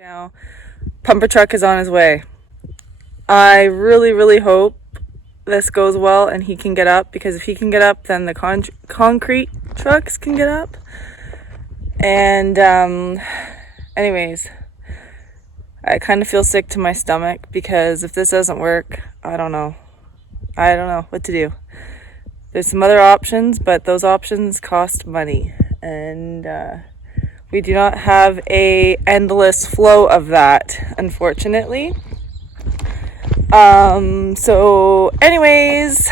Now, pumper truck is on his way. I really hope this goes well and he can get up, because if he can get up, then the concrete trucks can get up. And anyways, I kind of feel sick to my stomach, because if this doesn't work, I don't know what to do. There's some other options, but those options cost money, and we do not have a endless flow of that, unfortunately. So anyways,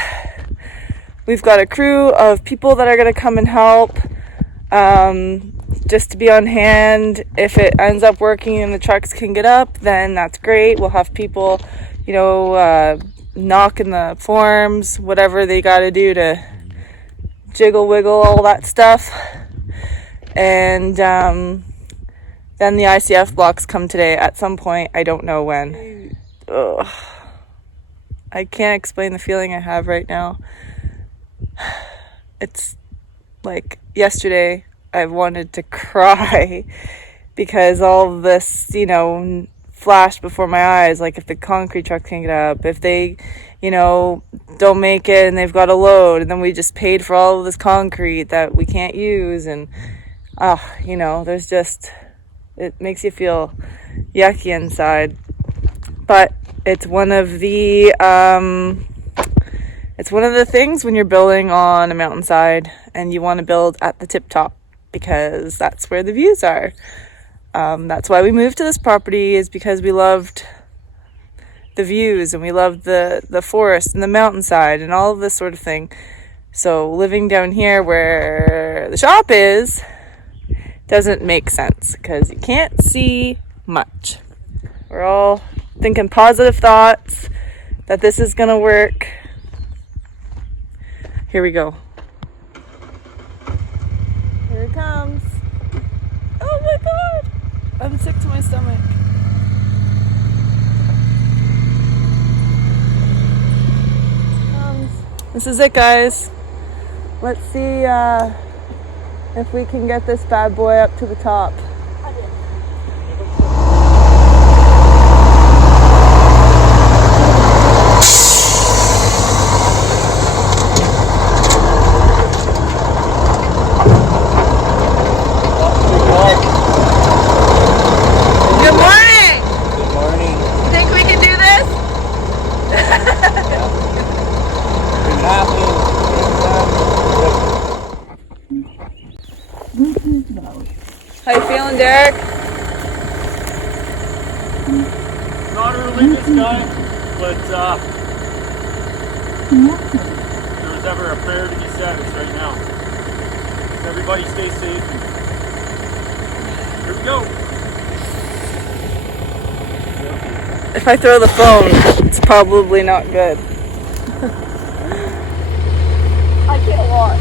we've got a crew of people that are going to come and help, just to be on hand. If it ends up working and the trucks can get up, then that's great. We'll have people, knocking the forms, whatever they got to do to jiggle wiggle all that stuff. And then the ICF blocks come today at some point. I don't know when. Ugh. I can't explain the feeling I have right now. It's like yesterday I wanted to cry because all of this, flashed before my eyes. Like, if the concrete truck can't get up, if they, don't make it and they've got a load, and then we just paid for all of this concrete that we can't use, and there's just, it makes you feel yucky inside. But it's one of the things when you're building on a mountainside and you want to build at the tip top, because that's where the views are. That's why we moved to this property, is because we loved the views and we loved the forest and the mountainside and all of this sort of thing. So living down here where the shop is doesn't make sense, because you can't see much. We're all thinking positive thoughts that this is gonna work. Here we go. Here it comes. Oh my god! I'm sick to my stomach. This is it, guys. Let's see if we can get this bad boy up to the top. How you feeling, Derek? Not a religious guy, but if there was ever a prayer to be said, it's right now. Everybody stay safe. Here we go. If I throw the phone, it's probably not good. I can't watch.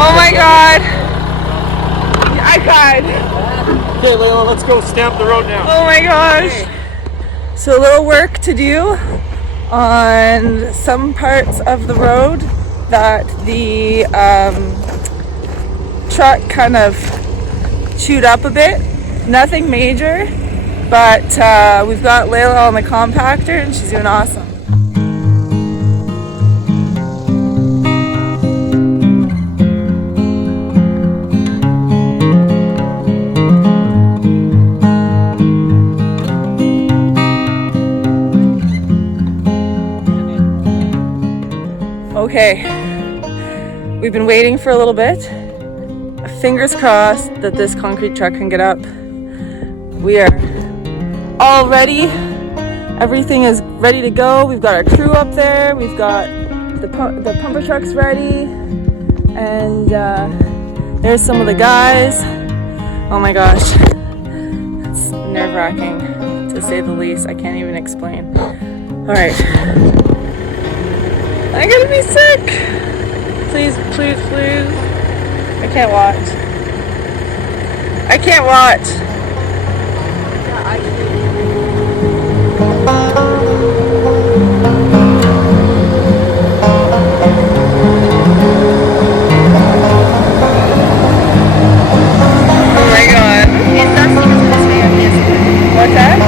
Oh my god! I cried. Okay, Layla, let's go stamp the road now. Oh my gosh! So a little work to do on some parts of the road that the truck kind of chewed up a bit. Nothing major, but we've got Layla on the compactor and she's doing awesome. Okay, we've been waiting for a little bit fingers crossed that this concrete truck can get up. We are all ready. Everything is ready to go. We've got our crew up there. We've got the pumper trucks ready. And there's some of the guys. Oh my gosh. It's nerve-wracking, to say the least. I can't even explain. Alright. I'm gonna be sick. Please, please, please. I can't watch. I can't watch. Oh my god. What's that?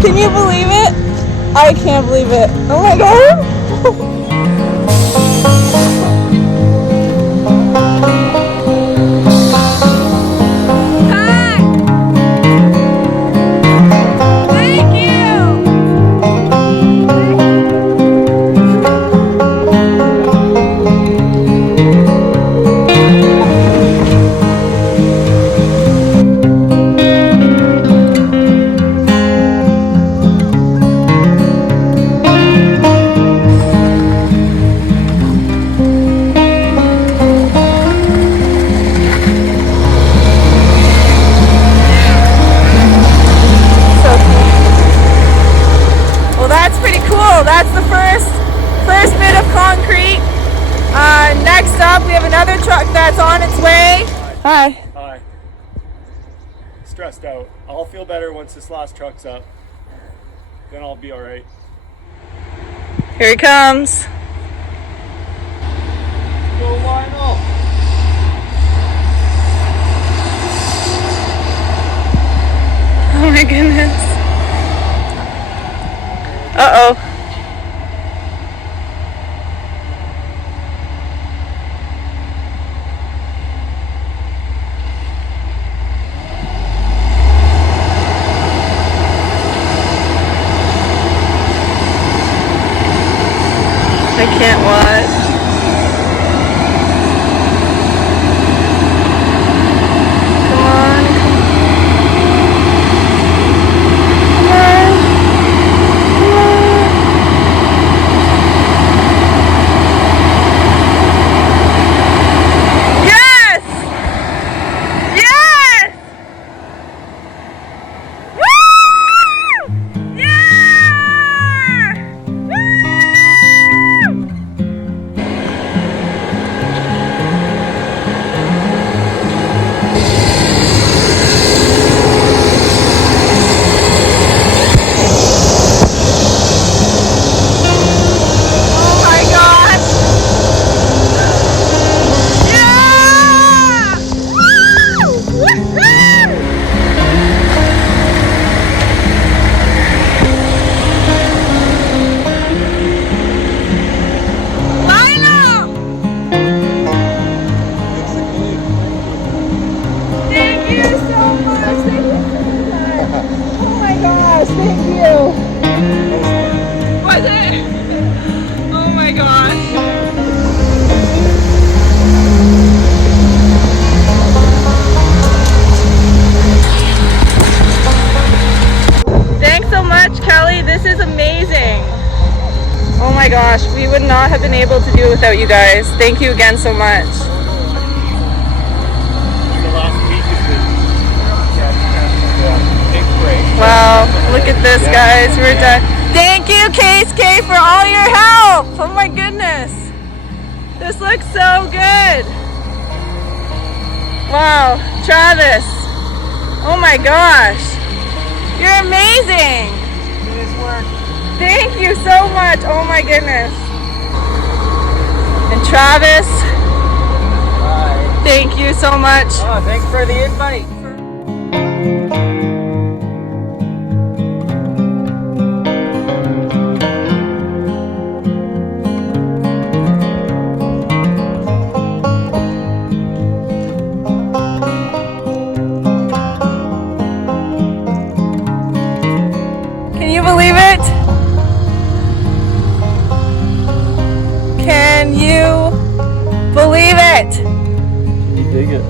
Can you believe it? I can't believe it. Oh my god. Hi. Thank you. That's the first bit of concrete. Next up, we have another truck that's on its way. Hi. Hi. Stressed out. I'll feel better once this last truck's up. Then I'll be alright. Here he comes. Go Lionel. Oh my goodness. Uh-oh. I can't watch. Come on. Come on. Come on. Yes! Yes! Woo! Yeah! Woo! Thank you. Was it? Oh my gosh. Thanks so much, Kelly. This is amazing. Oh my gosh, we would not have been able to do it without you guys. Thank you again so much. Wow, look at this, guys. We're done. Thank you, KSK, for all your help. Oh my goodness. This looks so good. Wow, Travis. Oh my gosh. You're amazing. Thank you so much. Oh my goodness. Travis, Bye. thank you so much. Oh, thanks for the invite. Can you believe it? Can you believe it? You dig it?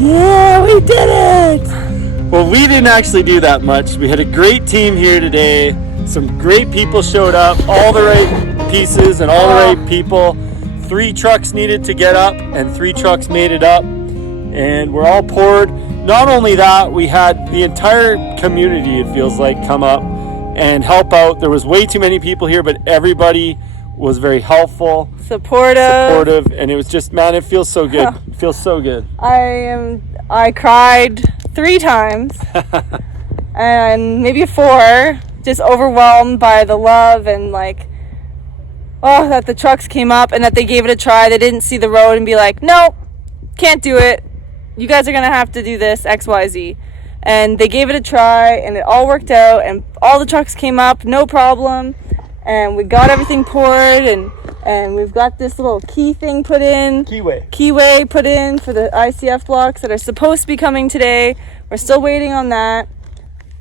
Yeah, we did it! Well, we didn't actually do that much. We had a great team here today. Some great people showed up, all the right pieces and all the right people. 3 trucks needed to get up and 3 trucks made it up. And we're all poured. Not only that, we had the entire community, it feels like, come up and help out. There was way too many people here, but everybody was very helpful, Supportive, and it was just, man, it feels so good. It feels so good. I cried 3 times and maybe 4, just overwhelmed by the love and like, oh, that the trucks came up and that they gave it a try. They didn't see the road and be like, nope, can't do it. You guys are gonna have to do this XYZ. And they gave it a try and it all worked out and all the trucks came up, no problem. And we got everything poured and we've got this little key thing put in. Keyway put in for the ICF blocks that are supposed to be coming today. We're still waiting on that.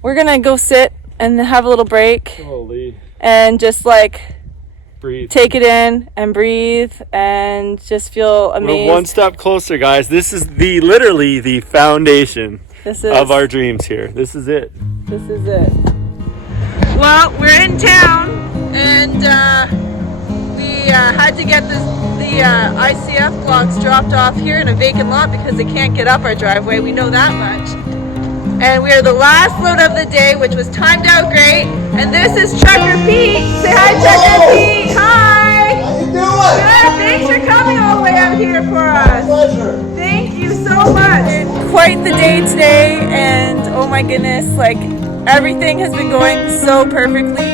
We're gonna go sit and have a little break. Holy. And just like Breathe. take it in and breathe and just feel amazed. We're one step closer, guys. This is literally the foundation of our dreams here. This is it. This is it. Well, we're in town and we had to get the ICF blocks dropped off here in a vacant lot because they can't get up our driveway. We know that much. And we are the last load of the day, which was timed out great. And this is Trucker Pete. Say hi, Trucker Pete. Hi. How you doing? Good. Thanks for coming all the way out here for us. Pleasure. Thank you so much. Quite the day today, and oh my goodness, like everything has been going so perfectly.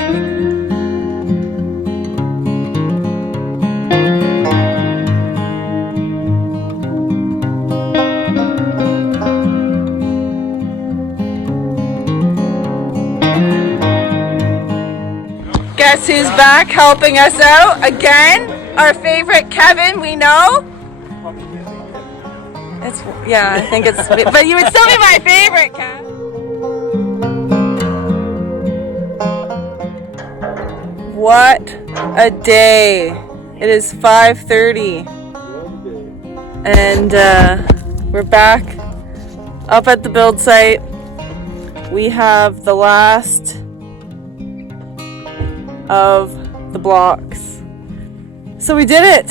Guess who's back helping us out again? Our favorite Kevin, we know. I think it's, but you would still be my favorite, Kev. What a day. It is 5:30 and we're back up at the build site. We have the last of the blocks. So we did it.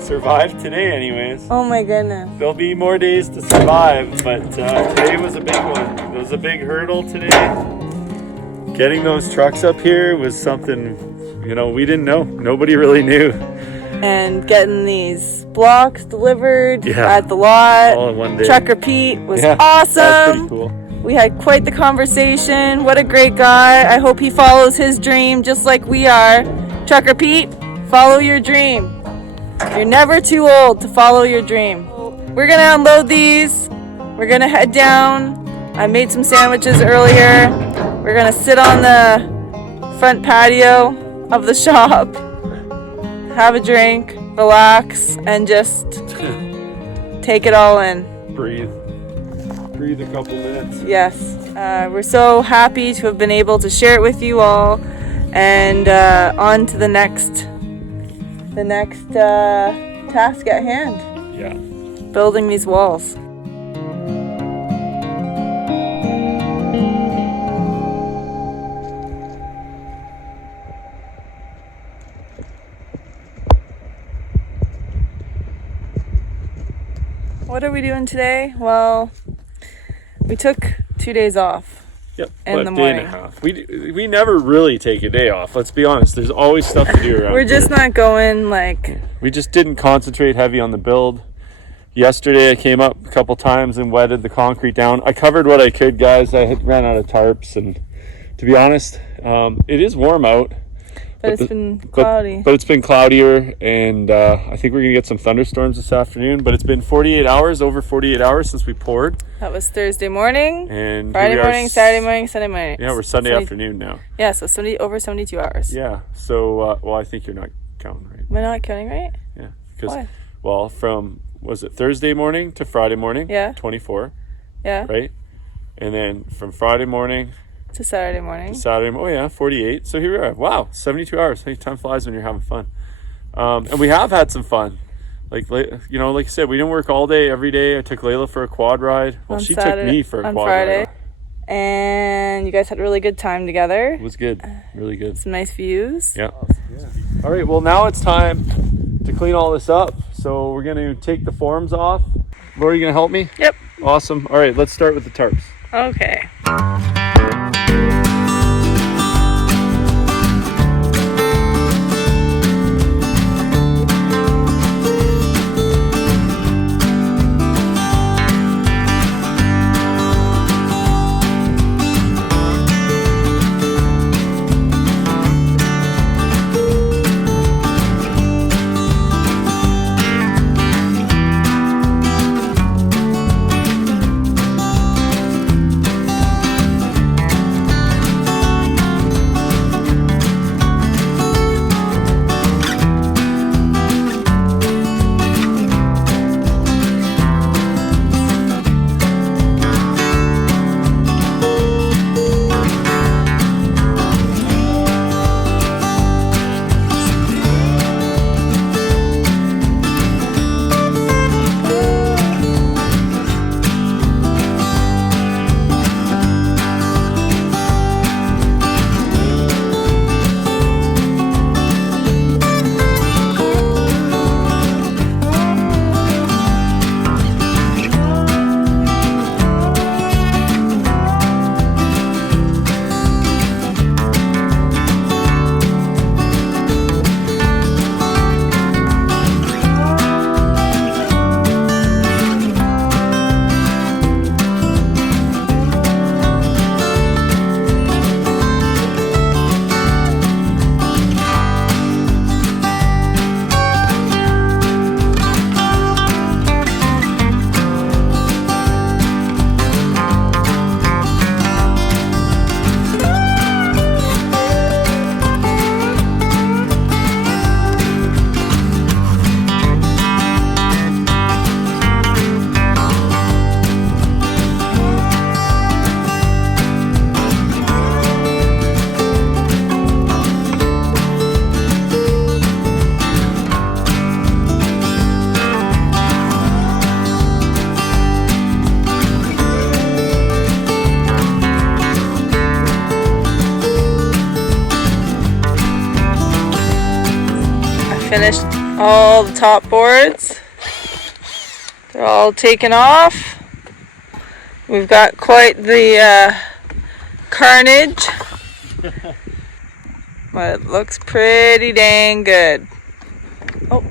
Survived today anyways. Oh my goodness. There'll be more days to survive, but today was a big one. It was a big hurdle today. Getting those trucks up here was something, we didn't know. Nobody really knew. And getting these blocks delivered Yeah. at the lot. All in one day. Trucker Pete was Yeah, awesome. that's pretty cool. We had quite the conversation. What a great guy. I hope he follows his dream just like we are. Trucker Pete, follow your dream. You're never too old to follow your dream. We're gonna unload these. We're gonna head down. I made some sandwiches earlier. We're gonna sit on the front patio of the shop, have a drink, relax, and just take it all in. Breathe a couple minutes. Yes, we're so happy to have been able to share it with you all, and on to the next task at hand. Yeah. Building these walls. What are we doing today? Well, we took 2 days off. Yep. In the Day morning. and a half. We never really take a day off. Let's be honest. There's always stuff to do around We're just here. not going like... We just didn't concentrate heavy on the build. Yesterday I came up a couple times and wetted the concrete down. I covered what I could, guys. I had ran out of tarps, and to be honest, it is warm out. But it's been cloudy. But it's been cloudier, and I think we're going to get some thunderstorms this afternoon. But it's been over 48 hours since we poured. That was Thursday morning, And Friday morning, Saturday morning, Sunday morning. Yeah, we're Sunday afternoon now. Yeah, so over 72 hours. Yeah, so, well, I think you're not counting right. Am I not counting right? Yeah, because, Why? well, from, was it Thursday morning to Friday morning? Yeah. 24. Yeah. Right? And then from Friday morning To Saturday morning. to Saturday, 48. So here we are. Wow, 72 hours. Hey, time flies when you're having fun. And we have had some fun. Like I said, we didn't work all day, every day. I took Layla for a quad ride. Well, she took me for a quad ride. And you guys had a really good time together. It was good. Really good. Some nice views. Yeah. All right, well, now it's time to clean all this up. So we're going to take the forms off. Lori, you going to help me? Yep. Awesome. All right, let's start with the tarps. Okay. Finished all the top boards. They're all taken off. We've got quite the carnage, but it looks pretty dang good. Oh.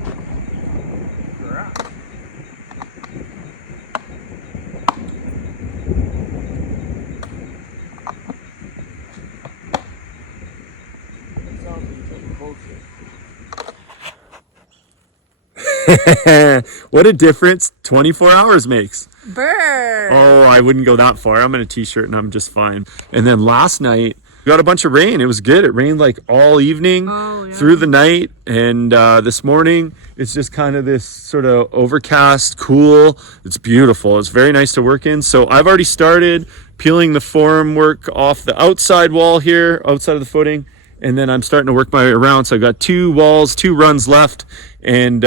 What a difference 24 hours makes. Burn! Oh, I wouldn't go that far. I'm in a t-shirt and I'm just fine. And then last night, we got a bunch of rain. It was good. It rained like all evening through the night. And this morning, it's just kind of this sort of overcast, cool. It's beautiful. It's very nice to work in. So I've already started peeling the form work off the outside wall here, outside of the footing. And then I'm starting to work my way around. So I've got 2 runs left. And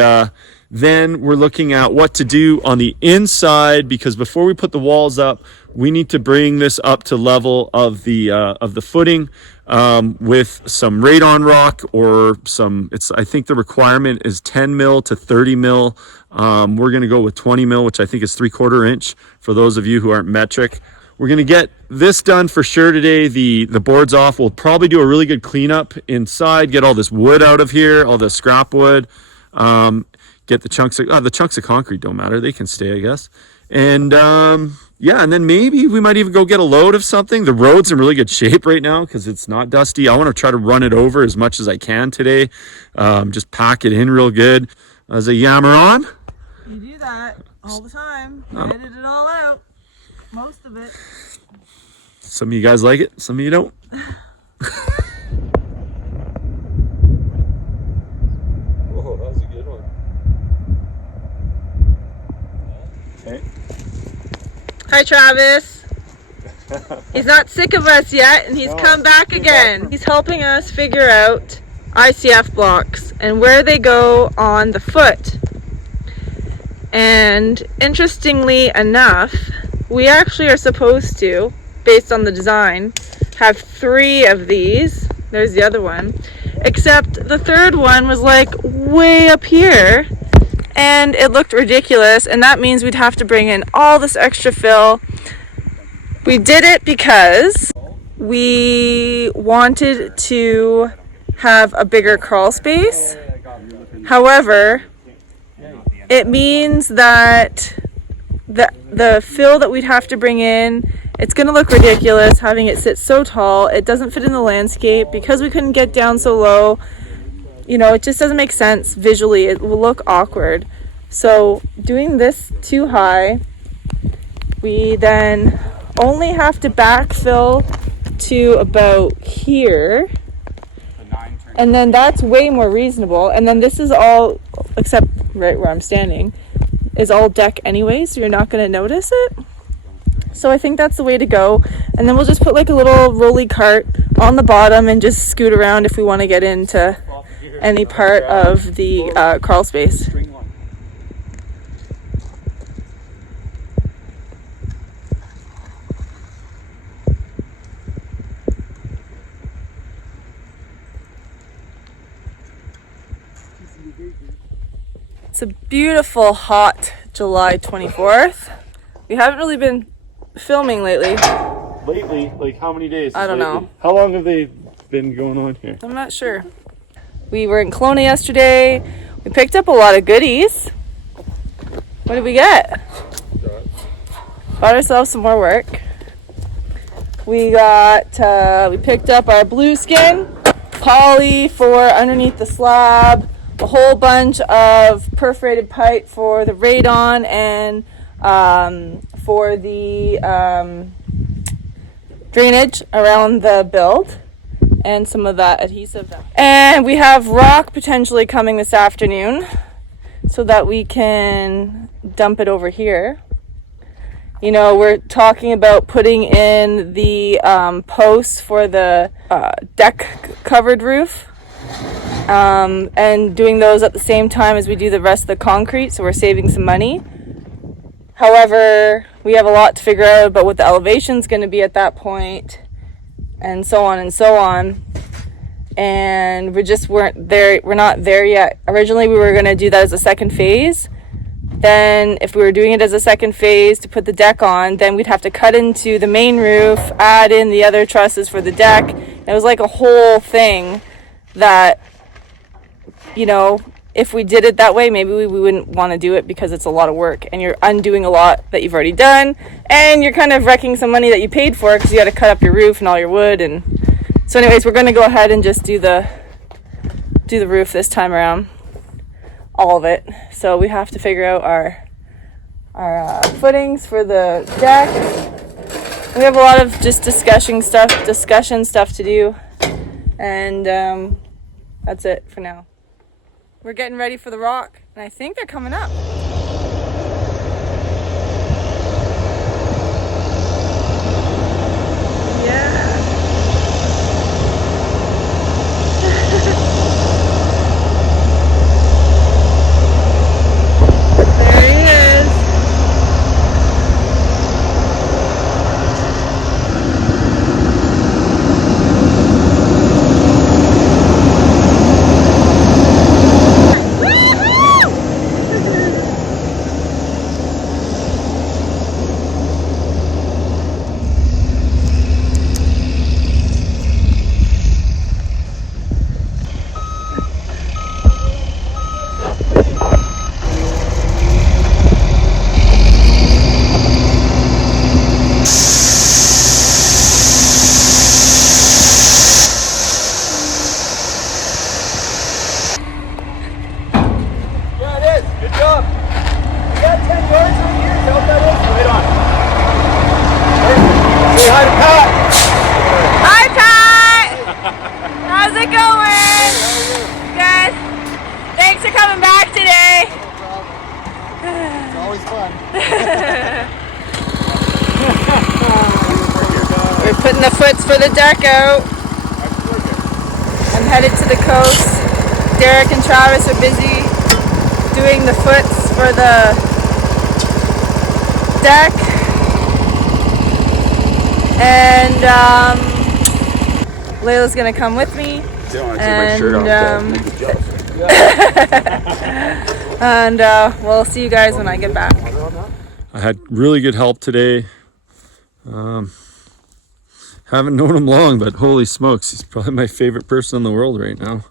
then we're looking at what to do on the inside, because before we put the walls up, we need to bring this up to level of the footing with some radon rock or some. I think the requirement is 10 mil to 30 mil. We're going to go with 20 mil, which I think is 3/4 inch for those of you who aren't metric. We're going to get this done for sure today. The board's off. We'll probably do a really good cleanup inside, get all this wood out of here, all the scrap wood. Get the chunks of concrete don't matter. They can stay, I guess. And yeah, and then maybe we might even go get a load of something. The road's in really good shape right now because it's not dusty. I want to try to run it over as much as I can today. Just pack it in real good. As a yammer on. You do that all the time. You edit it all out. Most of it. Some of you guys like it, some of you don't. Whoa, that was a good one. Okay. Hi, Travis. He's not sick of us yet, and he's come back again. He's helping us figure out ICF blocks and where they go on the foot. And interestingly enough, we actually are supposed to, based on the design, have 3 of these. There's the other one. Except the third one was like way up here and it looked ridiculous, and that means we'd have to bring in all this extra fill. We did it because we wanted to have a bigger crawl space. However, it means that the fill that we'd have to bring in, it's going to look ridiculous having it sit so tall. It doesn't fit in the landscape because we couldn't get down so low. You know, it just doesn't make sense visually. It will look awkward. So doing this too high, we then only have to backfill to about here. And then that's way more reasonable. And then this is all, except right where I'm standing, is all deck anyway, so you're not going to notice it. So I think that's the way to go. And then we'll just put like a little rolly cart on the bottom and just scoot around if we want to get into any part of the crawl space. It's a beautiful, hot July 24th. We haven't really been filming lately. Lately? Like how many days? I don't know. How long have they been going on here? I'm not sure. We were in Kelowna yesterday. We picked up a lot of goodies. What did we get? Got ourselves some more work. We picked up our blue skin, poly for underneath the slab, a whole bunch of perforated pipe for the radon and for the drainage around the build, and some of that adhesive. And we have rock potentially coming this afternoon so that we can dump it over here. You know, we're talking about putting in the posts for the deck covered roof. And doing those at the same time as we do the rest of the concrete, so we're saving some money. However, we have a lot to figure out about what the elevation's going to be at that point, and so on and so on. And we're not there yet. Originally we were going to do that as a second phase. Then if we were doing it as a second phase to put the deck on, then we'd have to cut into the main roof, add in the other trusses for the deck. It was like a whole thing that, you know, if we did it that way, maybe we wouldn't want to do it because it's a lot of work and you're undoing a lot that you've already done, and you're kind of wrecking some money that you paid for because you got to cut up your roof and all your wood. And so anyways, we're going to go ahead and just do the roof this time around, all of it. So we have to figure out our footings for the deck. We have a lot of just discussion stuff to do, and that's it for now. We're getting ready for the rock, and I think they're coming up. Yeah. There he is. for coming back today. It's always fun. We're putting the foots for the deck out. I'm headed to the coast. Derek and Travis are busy doing the foots for the deck. And Layla's gonna come with me. And we'll see you guys when I get back. I had really good help today. Haven't known him long, but holy smokes, he's probably my favorite person in the world right now.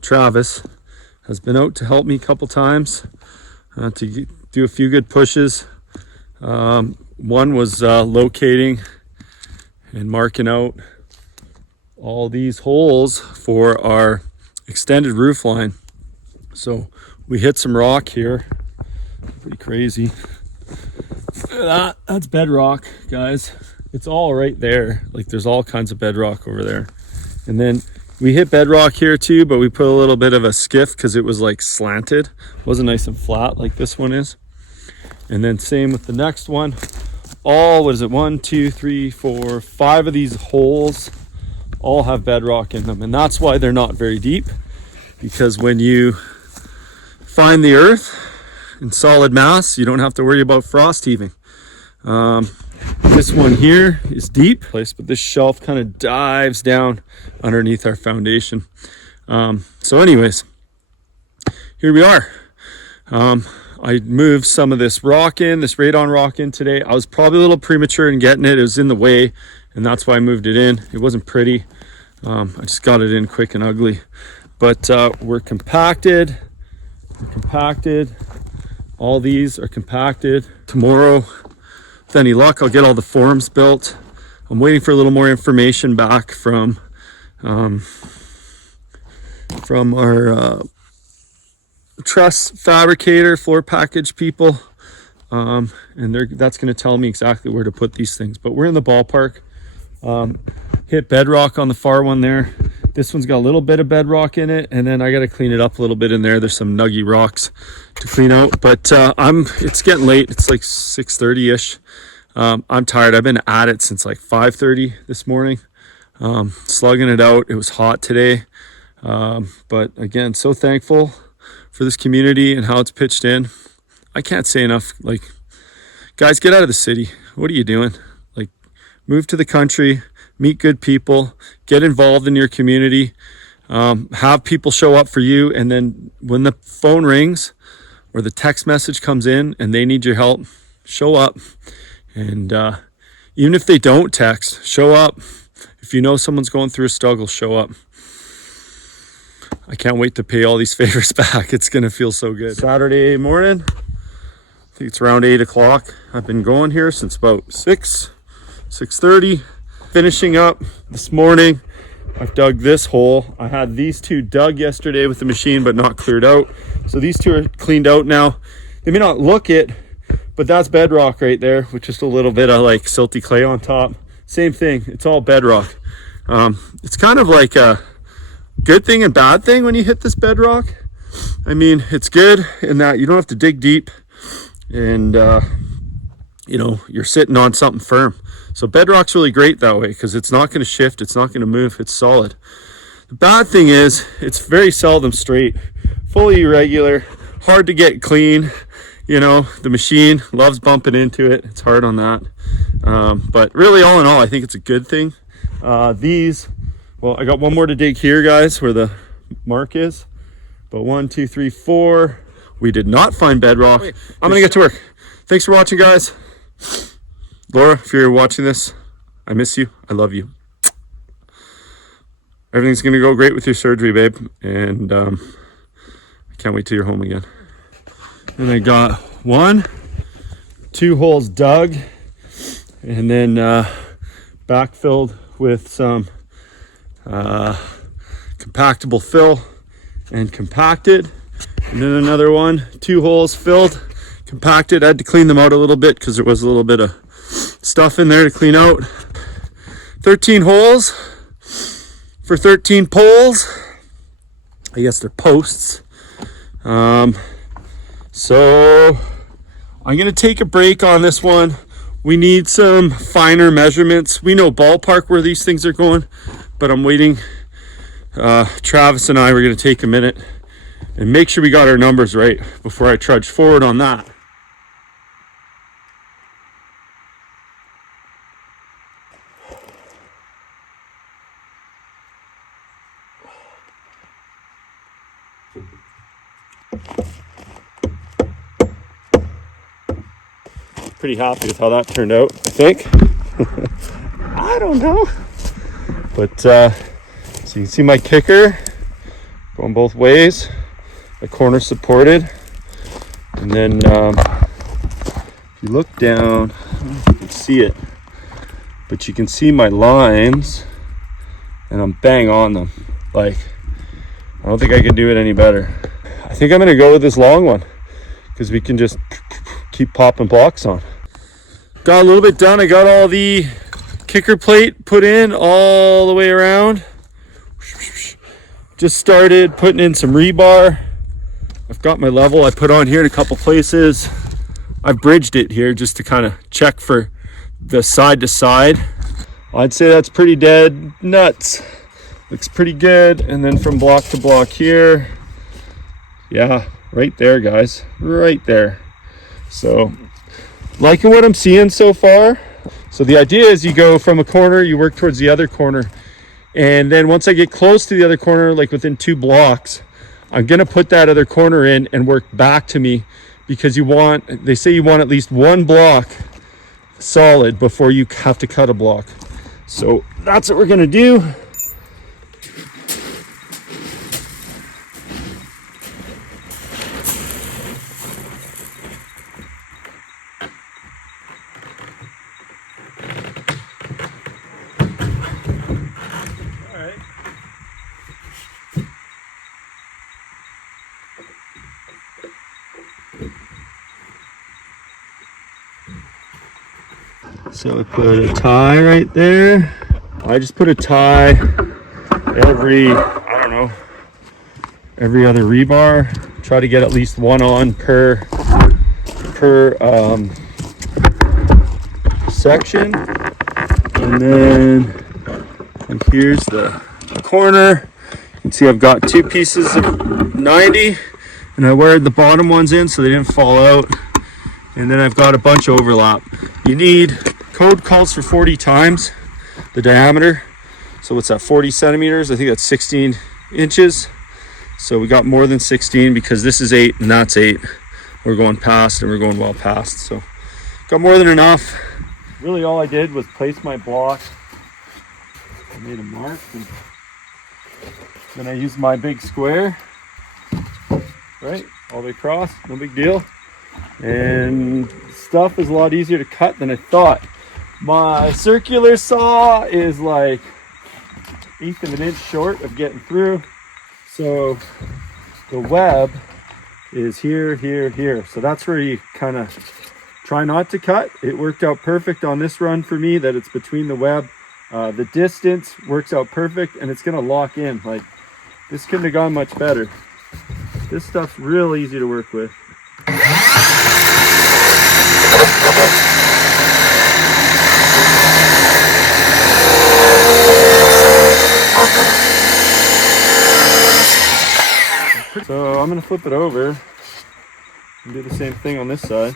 Travis has been out to help me a couple times to do a few good pushes. One was locating and marking out all these holes for our extended roof line. So we hit some rock here. Pretty crazy. That's bedrock, guys. It's all right there. Like there's all kinds of bedrock over there. And then we hit bedrock here too, but we put a little bit of a skiff because it was like slanted. It wasn't nice and flat like this one is. And then same with the next one. All, what is it? 1, 2, 3, 4, 5 of these holes all have bedrock in them. And that's why they're not very deep, because when you find the earth in solid mass, you don't have to worry about frost heaving. This one here is deep place, but this shelf kind of dives down underneath our foundation. So anyways, here we are. I moved some of this rock in, this radon rock in today. I was probably a little premature in getting it. It was in the way, and that's why I moved it in. It wasn't pretty. I just got it in quick and ugly. But we're compacted. All these are compacted. Tomorrow, with any luck, I'll get all the forms built. I'm waiting for a little more information back from our truss fabricator, floor package people, and that's going to tell me exactly where to put these things. But we're in the ballpark. Hit bedrock on the far one there. This one's got a little bit of bedrock in it, and then I got to clean it up a little bit in there. There's some nuggy rocks to clean out, but it's getting late. It's like 6:30 ish. I'm tired. I've been at it since like 5:30 this morning, slugging it out. It was hot today, but again, so thankful for this community and how it's pitched in. I can't say enough. Like, guys, get out of the city. What are you doing? Like, move to the country, meet good people, get involved in your community, have people show up for you. And then when the phone rings or the text message comes in and they need your help, show up. And even if they don't text, show up. If you know someone's going through a struggle, show up. I can't wait to pay all these favors back. It's going to feel so good. Saturday morning, I think it's around 8 o'clock. I've been going here since about 6:30. Finishing up this morning. I've dug this hole. I had these two dug yesterday with the machine, but not cleared out. So these two are cleaned out now. They may not look it, but that's bedrock right there with just a little bit of like silty clay on top. Same thing. It's all bedrock. It's kind of like a good thing and bad thing when you hit this bedrock. I mean, it's good in that you don't have to dig deep, and you're sitting on something firm. So bedrock's really great that way because it's not going to shift, it's not going to move, it's solid. The bad thing is it's very seldom straight, fully irregular, hard to get clean. The machine loves bumping into it. It's hard on that, but really, all in all, I think it's a good thing. Well, I got one more to dig here, guys, where the mark is. But 1, 2, 3, 4. We did not find bedrock. I'm going to get to work. Thanks for watching, guys. Laura, if you're watching this, I miss you. I love you. Everything's going to go great with your surgery, babe. And I can't wait till you're home again. And I got 1, 2 holes dug. And then backfilled with some compactable fill and compacted. And then another 1, 2 holes filled, compacted. I had to clean them out a little bit because there was a little bit of stuff in there to clean out. 13 holes for 13 poles. I guess they're posts. So I'm gonna take a break on this one. We need some finer measurements. We know ballpark where these things are going, but I'm waiting. Travis and I were gonna take a minute and make sure we got our numbers right before I trudge forward on that. Pretty happy with how that turned out, I think. I don't know. But so you can see my kicker going both ways. The corner supported. And then if you look down, I don't know if you can see it, but you can see my lines and I'm bang on them. Like, I don't think I can do it any better. I think I'm gonna go with this long one because we can just keep popping blocks on. Got a little bit done. I got all the kicker plate put in all the way around. Just started putting in some rebar. I've got my level I put on here in a couple places. I've bridged it here just to kind of check for the side to side. I'd say that's pretty dead nuts. Looks pretty good. And then from block to block here. Yeah, right there, guys. Right there. So liking what I'm seeing so far. So the idea is you go from a corner, you work towards the other corner. And then once I get close to the other corner, like within 2 blocks, I'm gonna put that other corner in and work back to me, because they say you want at least 1 block solid before you have to cut a block. So that's what we're gonna do. So I put a tie right there. I just put a tie every other rebar. Try to get at least 1 on per section. And then here's the corner. You can see I've got 2 pieces of 90, and I wired the bottom ones in so they didn't fall out. And then I've got a bunch of overlap. Code calls for 40 times the diameter. So what's that, 40 centimeters? I think that's 16 inches. So we got more than 16 because this is 8 and that's 8. We're going past and we're going well past. So got more than enough. Really all I did was place my block. I made a mark and then I used my big square, right, all the way across, no big deal. And stuff is a lot easier to cut than I thought. My circular saw is like 1/8 of an inch short of getting through. So the web is here, here, here. So that's where you kind of try not to cut. It worked out perfect on this run for me that it's between the web. The distance works out perfect and it's gonna lock in. Like, this couldn't have gone much better. This stuff's real easy to work with. So I'm gonna flip it over and do the same thing on this side.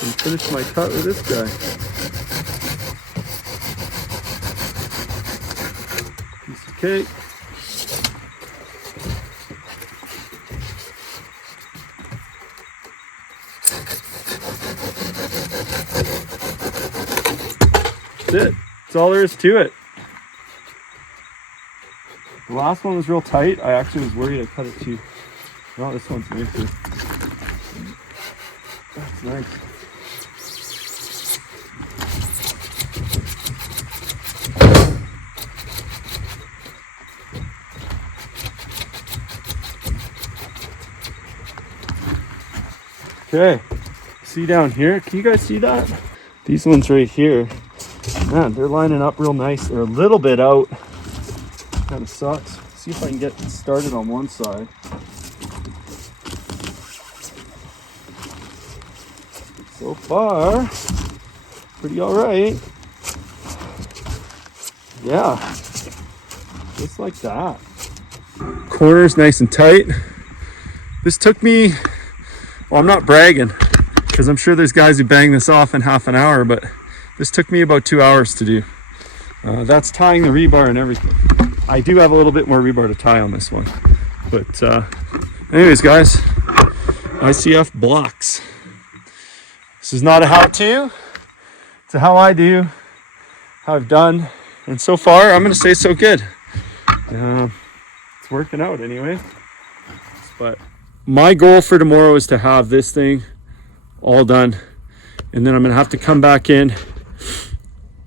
And finish my cut with this guy. Piece of cake. That's it. That's all there is to it. The last one was real tight. I actually was worried I cut it too. No, this one's nicer. That's nice. Okay, see down here, can you guys see that? These ones right here, man, they're lining up real nice. They're a little bit out, kind of sucks. See if I can get started on one side. So far, pretty all right. Yeah, just like that. Corners nice and tight. This took me, well, I'm not bragging because I'm sure there's guys who bang this off in half an hour, but this took me about 2 hours to do. That's tying the rebar and everything. I do have a little bit more rebar to tie on this one. But anyways, guys, ICF blocks. This is not a how-to. It's a how I do, how I've done. And so far, I'm going to say so good. It's working out anyway. But my goal for tomorrow is to have this thing all done. And then I'm going to have to come back in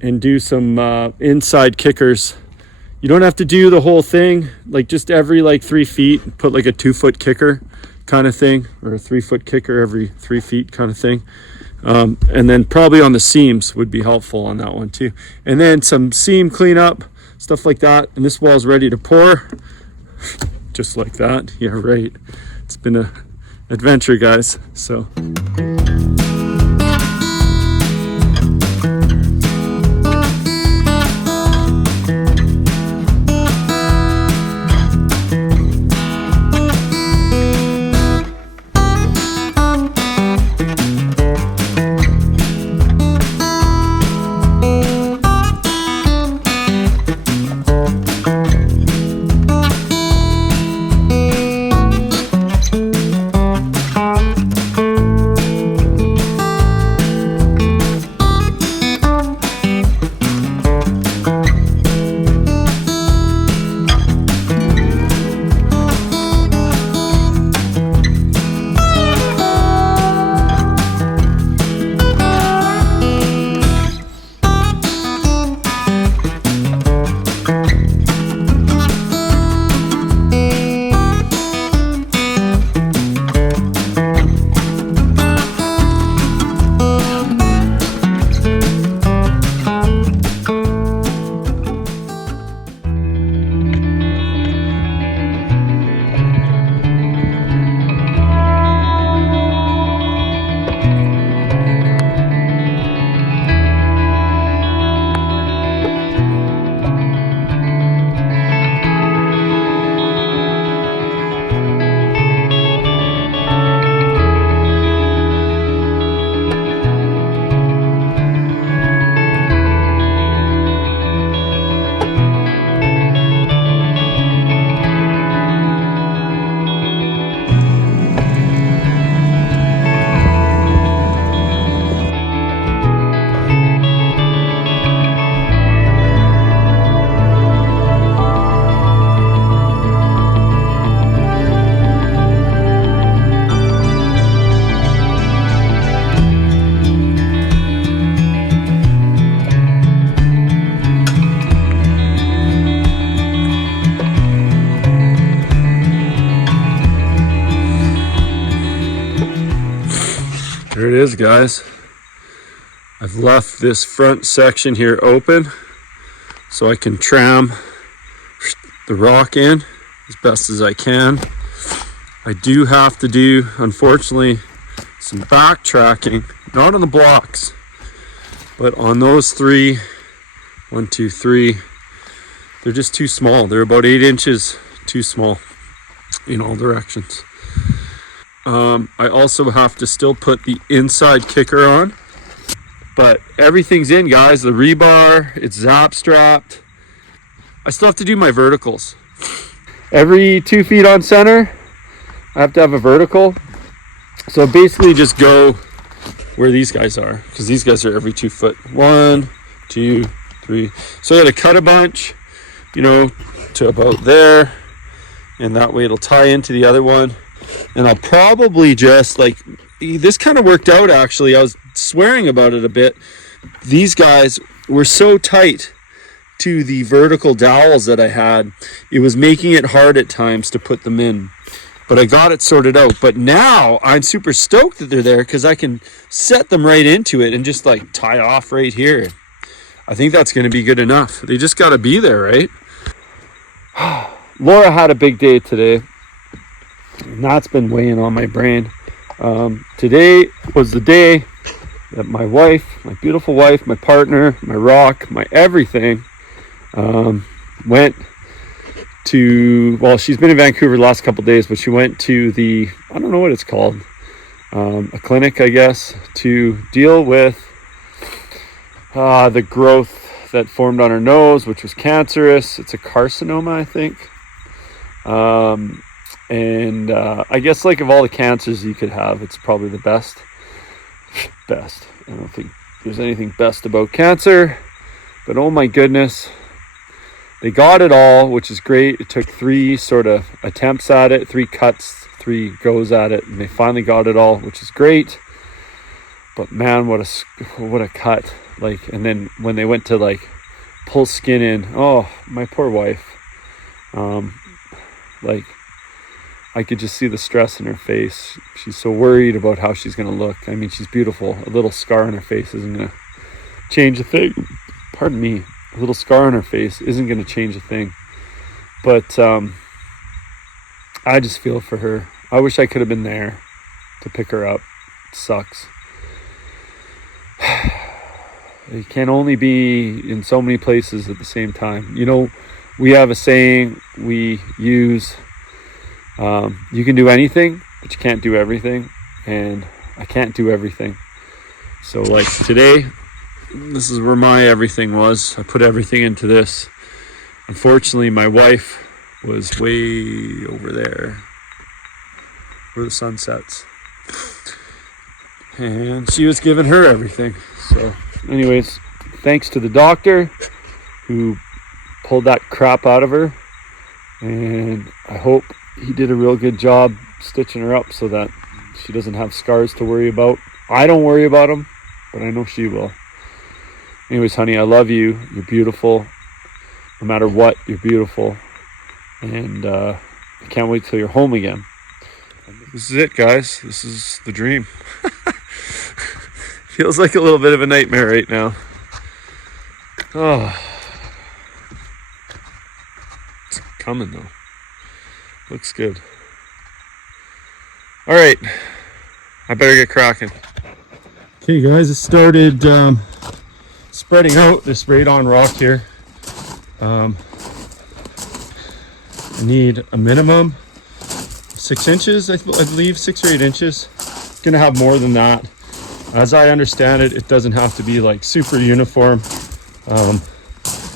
and do some inside kickers. You don't have to do the whole thing, like just every like 3 feet, put like a 2-foot kicker kind of thing, or a 3-foot kicker every 3 feet kind of thing. And then probably on the seams would be helpful on that one too. And then some seam cleanup, stuff like that. And this wall's ready to pour, just like that. Yeah, right. It's been an adventure, guys. So. There it is, guys. I've left this front section here open so I can tram the rock in as best as I can. I do have to do, unfortunately, some backtracking, not on the blocks, but on those 3, 1, 2, 3, they're just too small. They're about 8 inches too small in all directions. I also have to still put the inside kicker on, but everything's in, guys. The rebar, it's zap strapped. I still have to do my verticals. Every 2 feet on center, I have to have a vertical. So basically just go where these guys are, because these guys are every 2 foot. 1, 2, 3. So I got to cut a bunch, to about there, and that way it'll tie into the other one. And I'll probably just this kind of worked out actually. I was swearing about it a bit. These guys were so tight to the vertical dowels that I had, it was making it hard at times to put them in. but I got it sorted out. But now I'm super stoked that they're there because I can set them right into it and just like tie off right here. I think that's going to be good enough. They just got to be there, right? Laura had a big day today, and that's been weighing on my brain. Today was the day that my wife, my beautiful wife, my partner, my rock, my everything, went to, well, she's been in Vancouver the last couple of days, but she went to the, I don't know what it's called, a clinic, I guess, to deal with the growth that formed on her nose, which was cancerous. It's a carcinoma, I think. And I guess like of all the cancers you could have, it's probably the best. I don't think there's anything best about cancer, but oh my goodness, they got it all, which is great. It took 3 sort of attempts at it, 3 cuts, 3 goes at it, and they finally got it all, which is great. But man, what a cut. Like, and then when they went to like pull skin in, oh, my poor wife. Like, I could just see the stress in her face. She's so worried about how she's going to look. I mean, she's beautiful. A little scar on her face isn't going to change a thing. Pardon me. A little scar on her face isn't going to change a thing. But I just feel for her. I wish I could have been there to pick her up. It sucks. You can only be in so many places at the same time. You know, we have a saying we use, you can do anything, but you can't do everything. And I can't do everything. So like today, this is where my everything was. I put everything into this. Unfortunately, my wife was way over there where the sun sets. And she was giving her everything. So anyways, thanks to the doctor who pulled that crap out of her. And I hope he did a real good job stitching her up so that she doesn't have scars to worry about. I don't worry about them, but I know she will. Anyways, honey, I love you. You're beautiful. No matter what, you're beautiful. And I can't wait till you're home again. This is it, guys. This is the dream. Feels like a little bit of a nightmare right now. Oh. It's coming, though. Looks good. All right. I better get cracking. Okay, guys. It started spreading out this radon rock here. I need a minimum 6 inches, I believe, 6 or 8 inches. Gonna have more than that. As I understand it, it doesn't have to be like super uniform.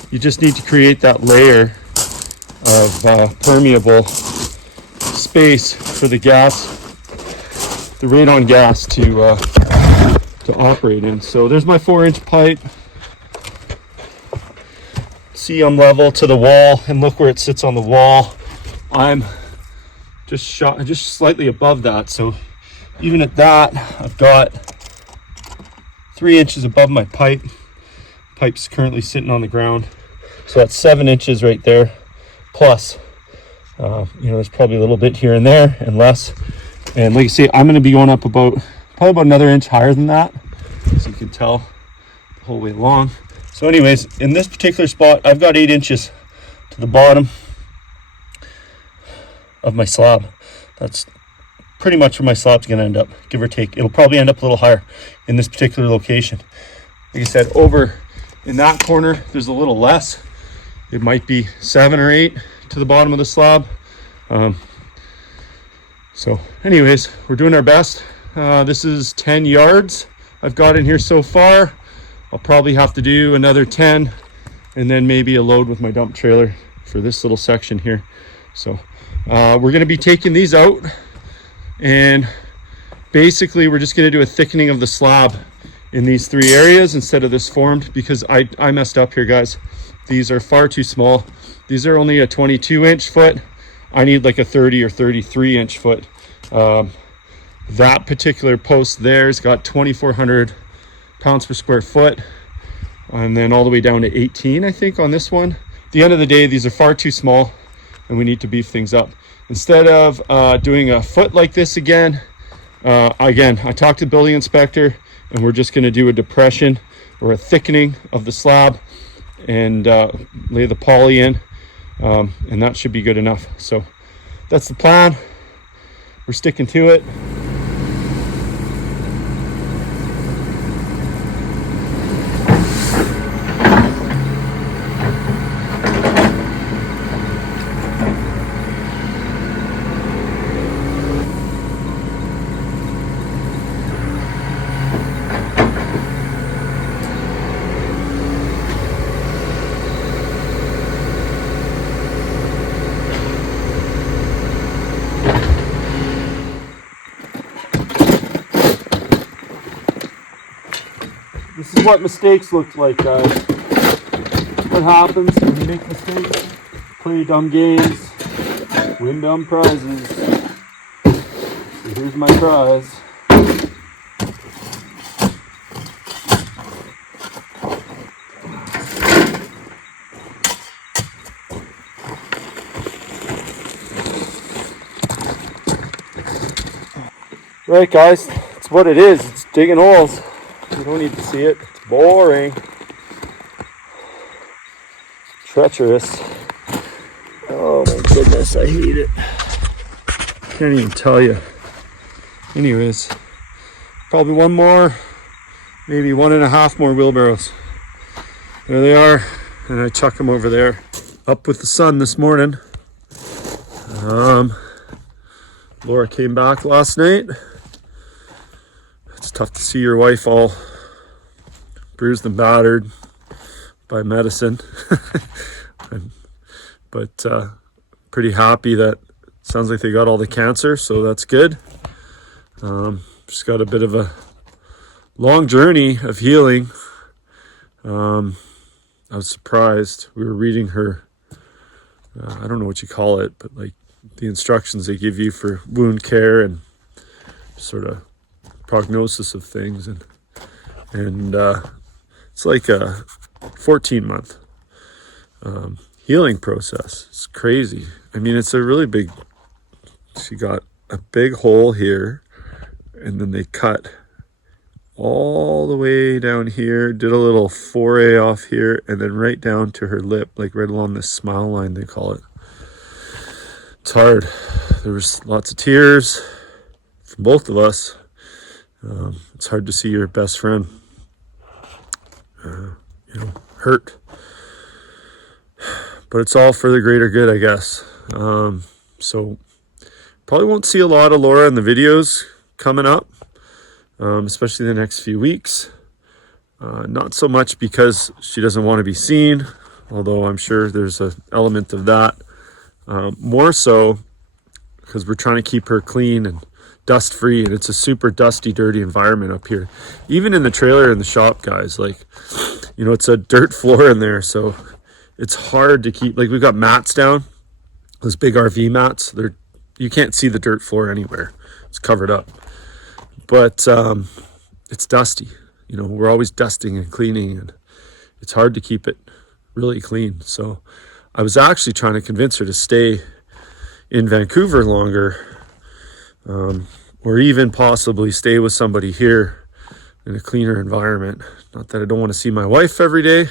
You just need to create that layer of permeable space for the gas, the radon gas to operate in. So there's my 4-inch pipe. See, I'm level to the wall, and look where it sits on the wall. I'm just slightly above that. So even at that, I've got 3 inches above my pipe. Pipe's currently sitting on the ground. So that's 7 inches right there. Plus, there's probably a little bit here and there and less. And like I say, I'm going to be going up probably about another inch higher than that. So you can tell the whole way along. So anyways, in this particular spot, I've got 8 inches to the bottom of my slab. That's pretty much where my slab's going to end up, give or take. It'll probably end up a little higher in this particular location. Like I said, over in that corner, there's a little less. It might be 7 or 8 to the bottom of the slab. So anyways, we're doing our best. This is 10 yards I've got in here so far. I'll probably have to do another 10 and then maybe a load with my dump trailer for this little section here. So we're going to be taking these out, and basically we're just going to do a thickening of the slab in these 3 areas instead of this formed, because I messed up here, guys. These are far too small. These are only a 22-inch foot. I need like a 30 or 33-inch foot. That particular post there's got 2,400 pounds per square foot, and then all the way down to 18, I think, on this one. At the end of the day, these are far too small, and we need to beef things up. instead of doing a foot like this again, I talked to the building inspector, and we're just going to do a depression or a thickening of the slab and lay the poly in, and that should be good enough. So that's the plan. We're sticking to it. This is what mistakes look like, guys. What happens when you make mistakes? Play dumb games, win dumb prizes. So here's my prize. Right, guys, that's what it is. It's digging holes. You don't need to see it. It's boring. Treacherous. Oh my goodness, I hate it. Can't even tell you. Anyways, probably one more, maybe 1.5 more wheelbarrows. There they are, and I chuck them over there. Up with the sun this morning. Laura came back last night. It's tough to see your wife all bruised and battered by medicine. But pretty happy that sounds like they got all the cancer, so that's good. Just got a bit of a long journey of healing. I was surprised. We were reading her, I don't know what you call it, but like the instructions they give you for wound care and sort of prognosis of things, and it's like a 14-month healing process. It's crazy. I mean, it's a really big, she got a big hole here, and then they cut all the way down here, did a little foray off here, and then right down to her lip, like right along this smile line, they call it. It's hard. There was lots of tears from both of us. It's hard to see your best friend, hurt, but it's all for the greater good, I guess. So probably won't see a lot of Laura in the videos coming up, especially the next few weeks. Not so much because she doesn't want to be seen, although I'm sure there's an element of that. More so because we're trying to keep her clean and dust free, and it's a super dusty, dirty environment up here. Even in the trailer in the shop, guys, like, it's a dirt floor in there, so it's hard to keep, like, we've got mats down, those big RV mats. You can't see the dirt floor anywhere. It's covered up. But it's dusty. We're always dusting and cleaning, and it's hard to keep it really clean. So I was actually trying to convince her to stay in Vancouver longer, or even possibly stay with somebody here in a cleaner environment. Not that I don't want to see my wife every day,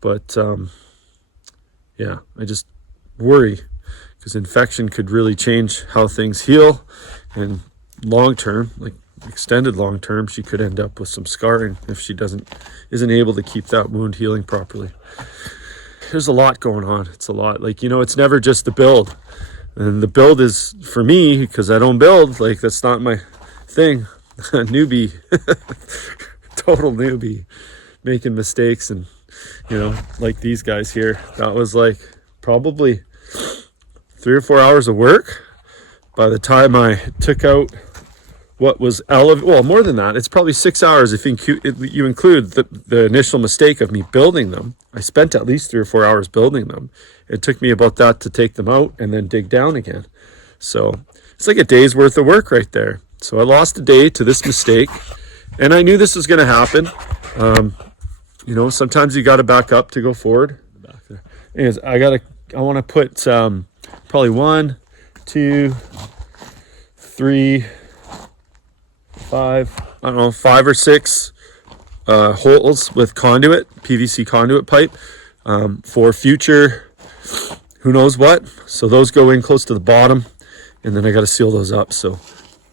but I just worry because infection could really change how things heal, and long term, like extended long term, she could end up with some scarring if she isn't able to keep that wound healing properly. There's a lot going on. It's a lot. Like, it's never just the build. And the build is, for me, because I don't build, like, that's not my thing. Newbie. Total newbie. Making mistakes, and, like these guys here. That was like probably 3 or 4 hours of work by the time I took out what was well, more than that. It's probably 6 hours if you include the initial mistake of me building them. I spent at least 3 or 4 hours building them. It took me about that to take them out and then dig down again. So it's like a day's worth of work right there. So I lost a day to this mistake, and I knew this was going to happen. Sometimes you got to back up to go forward. Anyways, I want to put probably 1, 2, 3, 5, I don't know, 5 or 6 holes with conduit, PVC conduit pipe, for future who knows what. So those go in close to the bottom, and then I got to seal those up. So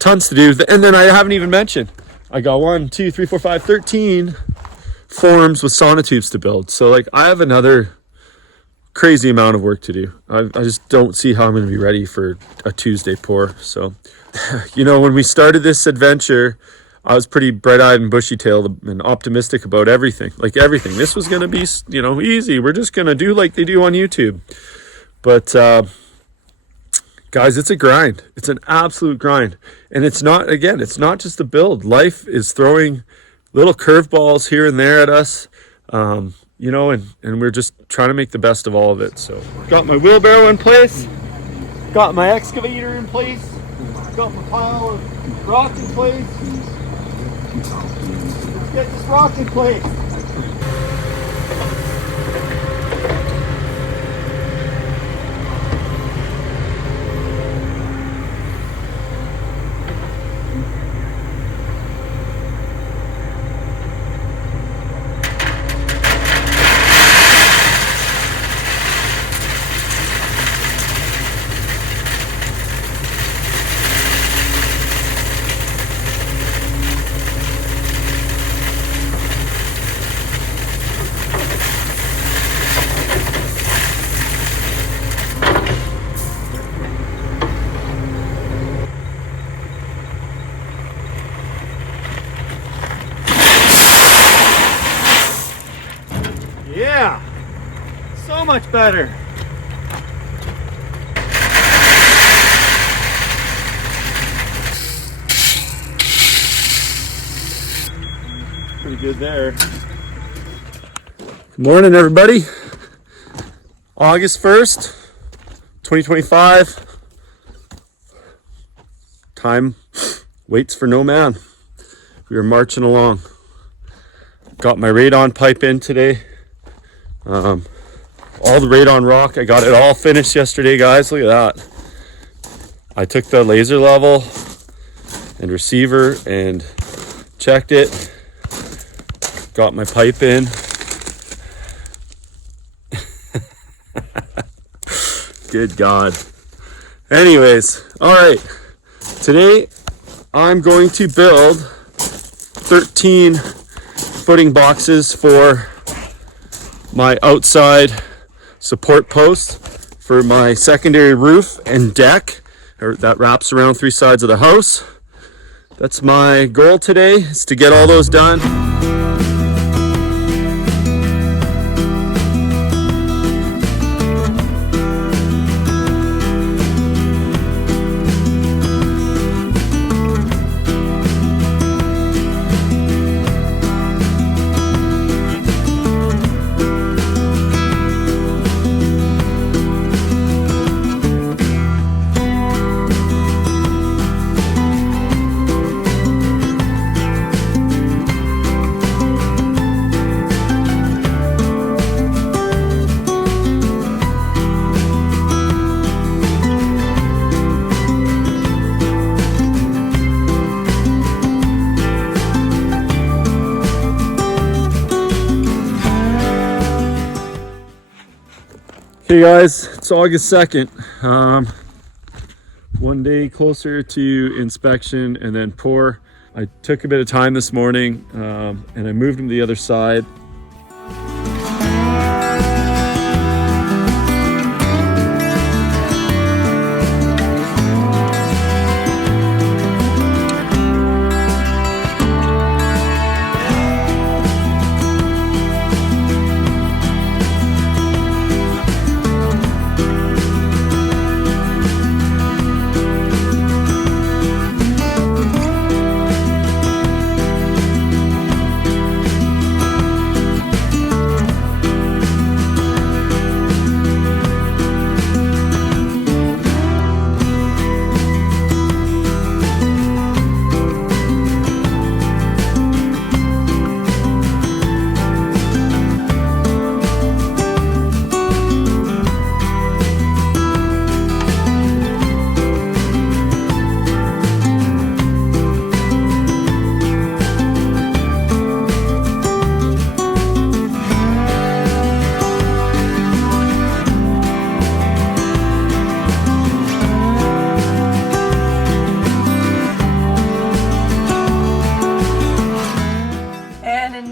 tons to do. And then I haven't even mentioned, I got 1, 2, 3, 4, 5, 13 forms with sonotubes to build. So like I have another crazy amount of work to do. I just don't see how I'm going to be ready for a Tuesday pour. So, you know, when we started this adventure, I was pretty bright-eyed and bushy-tailed and optimistic about everything. Like everything. This was going to be, you know, easy. We're just going to do like they do on YouTube. But, guys, it's a grind. It's an absolute grind. And it's not, again, it's not just a build. Life is throwing little curveballs here and there at us. You know, and we're just trying to make the best of all of it. So got my wheelbarrow in place, got my excavator in place, got my pile of rock in place. Let's get this rock in place. Yeah, so much better. Pretty good there. Good morning, everybody. August 1st, 2025. Time waits for no man. We are marching along. Got my radon pipe in today. All the radon rock, I got it all finished yesterday, guys. Look at that. I took the laser level and receiver and checked it. Got my pipe in. Good God. Anyways, all right. Today I'm going to build 13 footing boxes for my outside support post for my secondary roof and deck that wraps around 3 sides of the house. That's my goal today, is to get all those done. Hey guys, it's August 2nd. One day closer to inspection and then pour. I took a bit of time this morning and I moved them to the other side.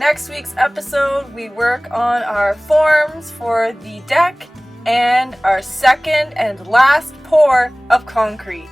next week's episode, we work on our forms for the deck and our second and last pour of concrete.